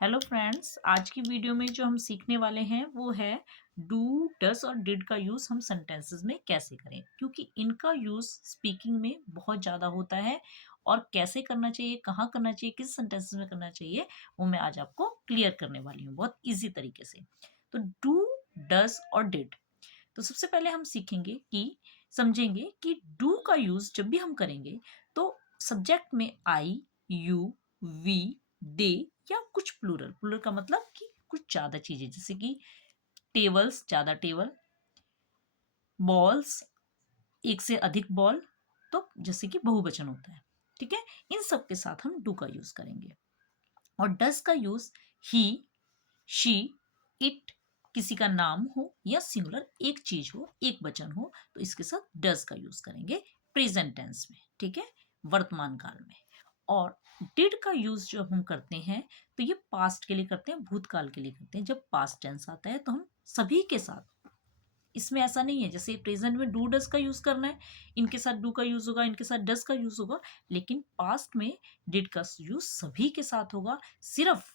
Hello friends, आज की video में जो हम सीखने वाले हैं वो है डू, डज और डिड का यूज़ हम सेंटेंसेस में कैसे करें, क्योंकि इनका यूज़ स्पीकिंग में बहुत ज़्यादा होता है और कैसे करना चाहिए, कहाँ करना चाहिए, किस सेंटेंसेस में करना चाहिए, वो मैं आज आपको क्लियर करने वाली हूँ बहुत इजी तरीके से। तो डू, डज और डिड। तो सबसे पहले हम सीखेंगे कि समझेंगे कि डू का यूज़ जब भी हम करेंगे तो सब्जेक्ट में आई, यू, वी, दे या कुछ प्लूरल। प्लूरल का मतलब कि कुछ ज्यादा चीजें, जैसे कि टेबल्स, ज्यादा टेबल, बॉल्स, एक से अधिक बॉल, तो जैसे कि बहुवचन होता है। ठीक है, इन सब के साथ हम डू का यूज करेंगे। और डज का यूज ही, शी, इट, किसी का नाम हो या सिंगुलर एक चीज हो, एक वचन हो, तो इसके साथ डज का यूज करेंगे प्रेजेंट टेंस में। ठीक है, वर्तमान काल में। और डिड का यूज जब हम करते हैं तो ये पास्ट के लिए करते हैं, भूतकाल के लिए करते हैं। जब पास्ट टेंस आता है तो हम सभी के साथ, इसमें ऐसा नहीं है जैसे प्रेजेंट में डू डज का यूज करना है, इनके साथ डू का यूज होगा, इनके साथ डज का यूज होगा, लेकिन पास्ट में डिड का यूज सभी के साथ होगा। सिर्फ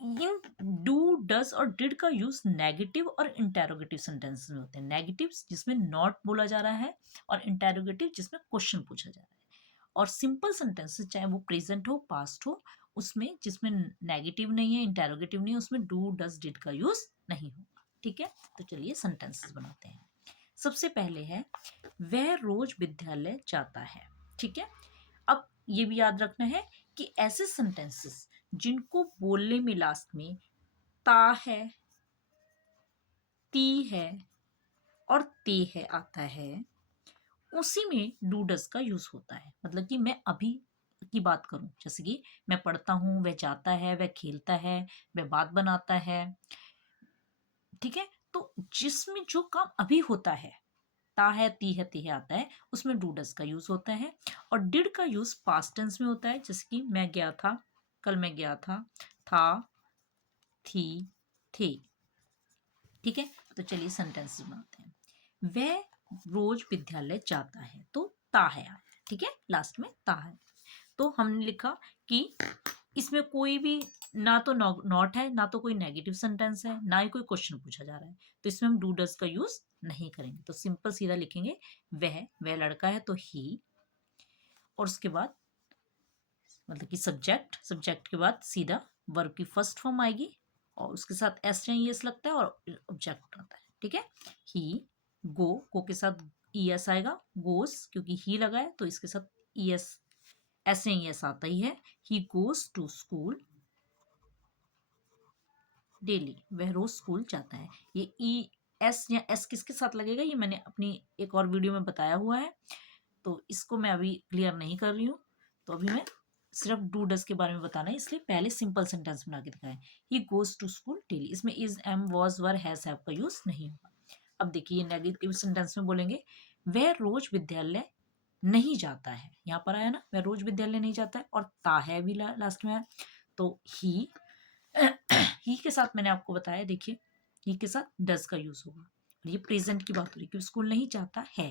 इन डू, डज और डिड का यूज नेगेटिव और इंटेरोगेटिव सेंटेंसेस में होते हैं। नेगेटिव जिसमें नॉट बोला जा रहा है और इंटेरोगेटिव जिसमें क्वेश्चन पूछा जा रहा है। और सिंपल सेंटेंसेस चाहे वो प्रेजेंट हो, पास्ट हो, उसमें जिसमें नेगेटिव नहीं है, इंटेरोगेटिव नहीं है, उसमें डू, डज, डिड का यूज नहीं होगा। ठीक है, तो चलिए सेंटेंसेस बनाते हैं। सबसे पहले है वह रोज विद्यालय जाता है। ठीक है, अब ये भी याद रखना है कि ऐसे सेंटेंसेस जिनको बोलने में लास्ट में ता है, ती है और ते है आता है, उसी में डू डज का यूज होता है। मतलब कि मैं अभी की बात करूं, जैसे कि मैं पढ़ता हूं, वह जाता है, वह खेलता है, वह बात बनाता है। ठीक है, तो जिसमें जो काम अभी होता है, ता है, ती है, ते है आता है, उसमें डू डज का यूज होता है। और डिड का यूज पास्ट टेंस में होता है, जैसे कि मैं गया था, कल मैं गया था, थी, थे। ठीक है, तो चलिए सेंटेंसेस बनाते हैं। वह रोज विद्यालय जाता है, तो ता है आया। ठीक है, लास्ट में ता है। तो हमने लिखा कि इसमें कोई भी ना तो नॉट है, ना तो कोई नेगेटिव सेंटेंस है, ना ही कोई क्वेश्चन पूछा जा रहा है, तो इसमें हम डू डज का यूज नहीं करेंगे। तो सिंपल सीधा लिखेंगे वह लड़का है तो ही, और उसके बाद मतलब कि सब्जेक्ट, सब्जेक्ट के बाद सीधा वर्ब की फर्स्ट फॉर्म आएगी और उसके साथ एस या एस लगता है और ऑब्जेक्ट आता है। ठीक है, ही, गो के साथ ई एस आएगा, गोस क्योंकि ही लगा है तो इसके साथ ई एस, एस या एस आता ही है। He goes to school daily, वह रोज स्कूल जाता है। ये ई एस या एस किसके साथ लगेगा ये मैंने अपनी एक और वीडियो में बताया हुआ है, तो इसको मैं अभी क्लियर नहीं कर रही हूँ। तो अभी मैं सिर्फ डू डज के बारे में बताना है, इसलिए पहले सिंपल सेंटेंस बना के दिखाएं। He goes to school daily, इसमें is, am, was, were, has, have का यूज नहीं होगा। अब देखिए नेगेटिव सेंटेंस में बोलेंगे वह रोज विद्यालय नहीं जाता है। यहाँ पर आया ना, वह रोज विद्यालय नहीं जाता है, और ता है भी लास्ट में आया, तो ही ही के साथ मैंने आपको बताया, देखिए ही के साथ डज का यूज होगा। और ये प्रेजेंट की बात हो रही है कि स्कूल नहीं जाता है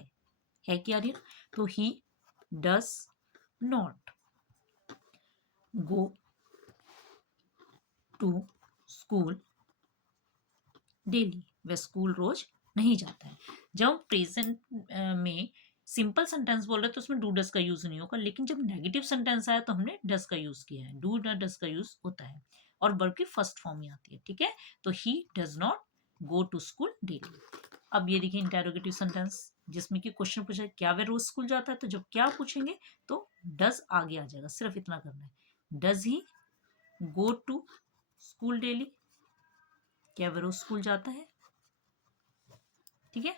क्या रही है ना, तो he does not go to school daily, वह स्कूल रोज नहीं जाता है। जब हम प्रेजेंट में सिंपल सेंटेंस बोल रहे हैं तो उसमें डू डज का यूज नहीं होगा, लेकिन जब नेगेटिव सेंटेंस आया तो हमने डज का यूज किया है। डू डज का यूज होता है और वर्ब की फर्स्ट फॉर्म ही आती है। ठीक है, तो he does not go to school daily. अब ये देखिए इंटेरोगेटिव सेंटेंस जिसमें कि क्वेश्चन पूछा है क्या वह रोज स्कूल जाता है, तो जब क्या पूछेंगे तो डज आगे आ जाएगा, सिर्फ इतना करना है। Does he go to school daily, क्या वह रोज स्कूल जाता है। ठीक है,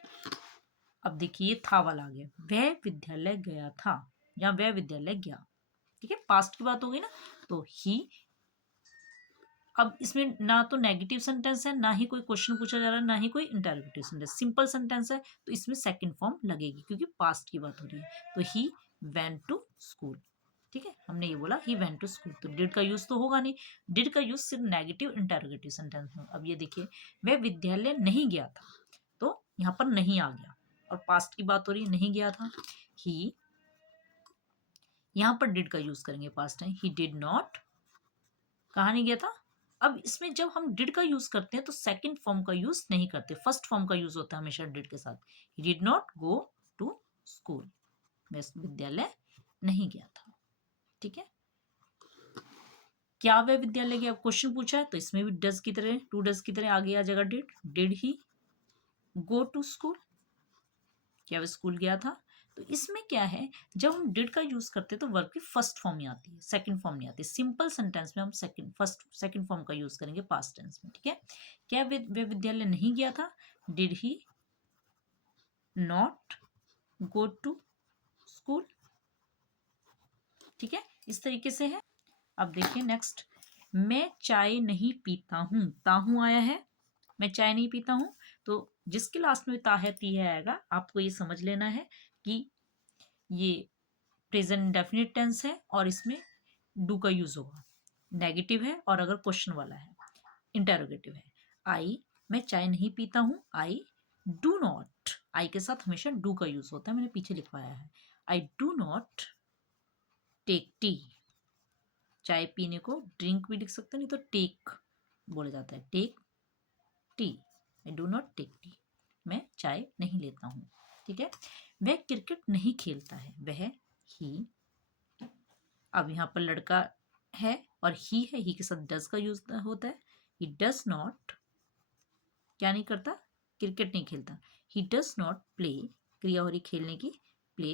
अब देखिए था वाला आ गया, वह विद्यालय गया था या वह विद्यालय गया। ठीक है, पास्ट की बात हो गई ना, तो ही। अब इसमें ना तो नेगेटिव सेंटेंस है, ना ही कोई क्वेश्चन पूछा जा रहा है, ना ही कोई इंटरोगेटिव सेंटेंस, सिंपल सेंटेंस है, तो इसमें सेकंड फॉर्म लगेगी क्योंकि पास्ट की बात हो रही है। तो ही वेंट टू स्कूल। ठीक है, हमने ये बोला ही वेंट टू स्कूल, तो डिड का यूज तो होगा नहीं। डिड का यूज सिर्फ नेगेटिव इंटरोगेटिव सेंटेंस में। अब ये देखिए वह विद्यालय नहीं गया था, तो यहाँ पर नहीं आ गया और पास्ट की बात हो रही है, नहीं गया था। ही, यहाँ पर डिड का यूज करेंगे past time, he did not कहाँ नहीं गया था। अब इसमें जब हम डिड का यूज करते हैं तो सेकंड फॉर्म का यूज नहीं करते, फर्स्ट फॉर्म का यूज होता है हमेशा डिड के साथ। He did not go to school, मैं विद्यालय नहीं गया था। ठीक है, क्या वह विद्यालय गया, क्वेश्चन पूछा है तो इसमें भी डज की तरह, टू डज की तरह आगे आ जाएगा did. Did he go to school, क्या वह स्कूल गया था। तो इसमें क्या है, जब हम डिड का यूज करते हैं तो वर्ब की फर्स्ट फॉर्म ही आती है, सेकंड फॉर्म नहीं आती। सिंपल सेंटेंस में हम सेकंड फॉर्म का यूज करेंगे पास्ट टेंस में। ठीक है, क्या वह विद्यालय नहीं गया था, did he not go to school. ठीक है, इस तरीके से है। अब देखिए नेक्स्ट, मैं चाय नहीं पीता हूं, ताहू आया है, मैं चाय नहीं पीता हूं। तो जिसके लास्ट में ता है ती है आएगा, आपको ये समझ लेना है कि ये प्रेजेंट इंडेफिनिट टेंस है और इसमें डू का यूज होगा। नेगेटिव है और अगर क्वेश्चन वाला है, इंटेरोगेटिव है। आई, मैं चाय नहीं पीता हूं, आई डू नॉट, आई के साथ हमेशा डू का यूज होता है, मैंने पीछे लिखवाया है। I do not take tea, चाय पीने को ड्रिंक भी लिख सकते हैं, नहीं तो टेक बोला जाता है, take tea. I do not take tea, मैं चाय नहीं लेता हूँ। ठीक है, वह क्रिकेट नहीं खेलता है, वह ही। अब यहाँ पर लड़का है और ही है, ही के साथ डज का यूज होता है। ही डज नॉट, क्या नहीं करता, क्रिकेट नहीं खेलता। ही डज नॉट प्ले, क्रिया हो रही खेलने की, प्ले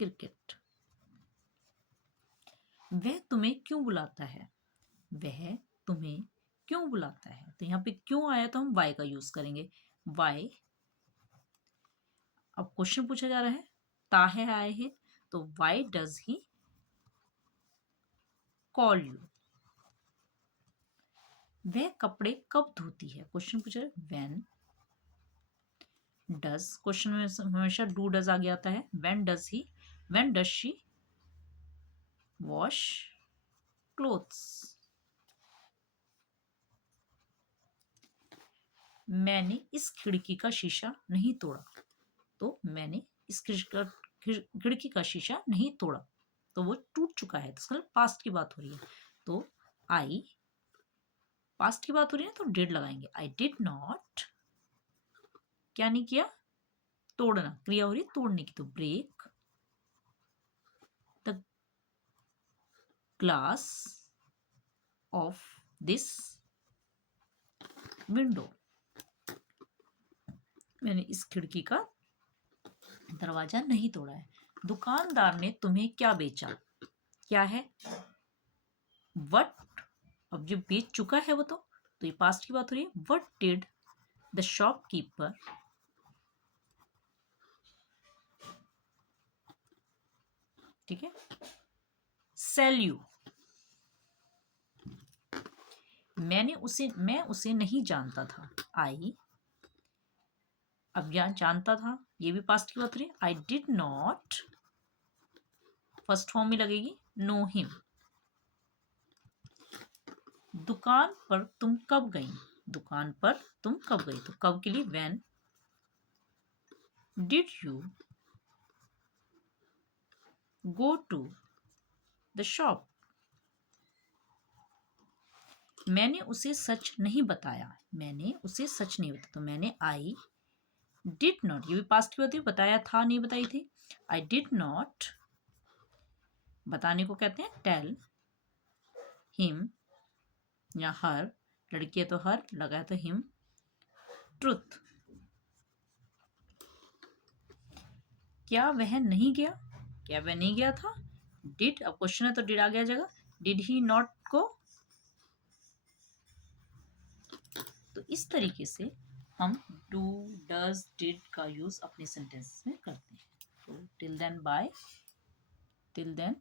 क्रिकेट। वह तुम्हें क्यों बुलाता है, वह तुम्हें क्यों बुलाता है। तो यहाँ पे क्यों आया तो हम वाई का यूज करेंगे, वाई। अब क्वेश्चन पूछा जा रहा है, ताहे आए हैं, तो why does he call you. वह कपड़े कब धोती है, क्वेश्चन पूछा है व्हेन डज, क्वेश्चन में हमेशा डू डज आगे आता है। When does she wash clothes. मैंने इस खिड़की का शीशा नहीं तोड़ा, तो मैंने इस खिड़की का शीशा नहीं तोड़ा, तो वो टूट चुका है, तो इसका पास्ट की बात हो रही है। तो आई, पास्ट की बात हो रही है तो डिड लगाएंगे। आई डिड नॉट, क्या नहीं किया, तोड़ना, क्रिया हो रही है तोड़ने की, तो break the glass of this window, मैंने इस खिड़की का दरवाजा नहीं तोड़ा है। दुकानदार ने तुम्हें क्या बेचा, क्या है, वट। अब जो बेच चुका है वो तो ये पास्ट की बात हो रही है। वट डिड द शॉपकीपर, ठीक है, सेल यू। मैं उसे नहीं जानता था, आई। अब यहां जानता था, ये भी पास्ट की बात हो रही है। I did not, first form में लगेगी, नो हिम। दुकान पर तुम कब गई, दुकान पर तुम कब गई, तो कब के लिए when did you go to the shop. मैंने उसे सच नहीं बताया, मैंने उसे सच नहीं बताया, तो मैंने आई डिड नॉट, ये भी पास्ट की बात है, बताया था नहीं बताई थी। आई डिड नॉट, बताने को कहते हैं टेल हिम या हर, लड़की है तो हर, लगाया तो हिम, ट्रुथ। क्या वह नहीं गया, क्या वह नहीं गया था, डिड। अब क्वेश्चन है तो डिड आ गया जाएगा। Did he not go. तो इस तरीके से हम डू डज डिड का यूज अपने सेंटेंस में करते हैं। तो till then bye, till then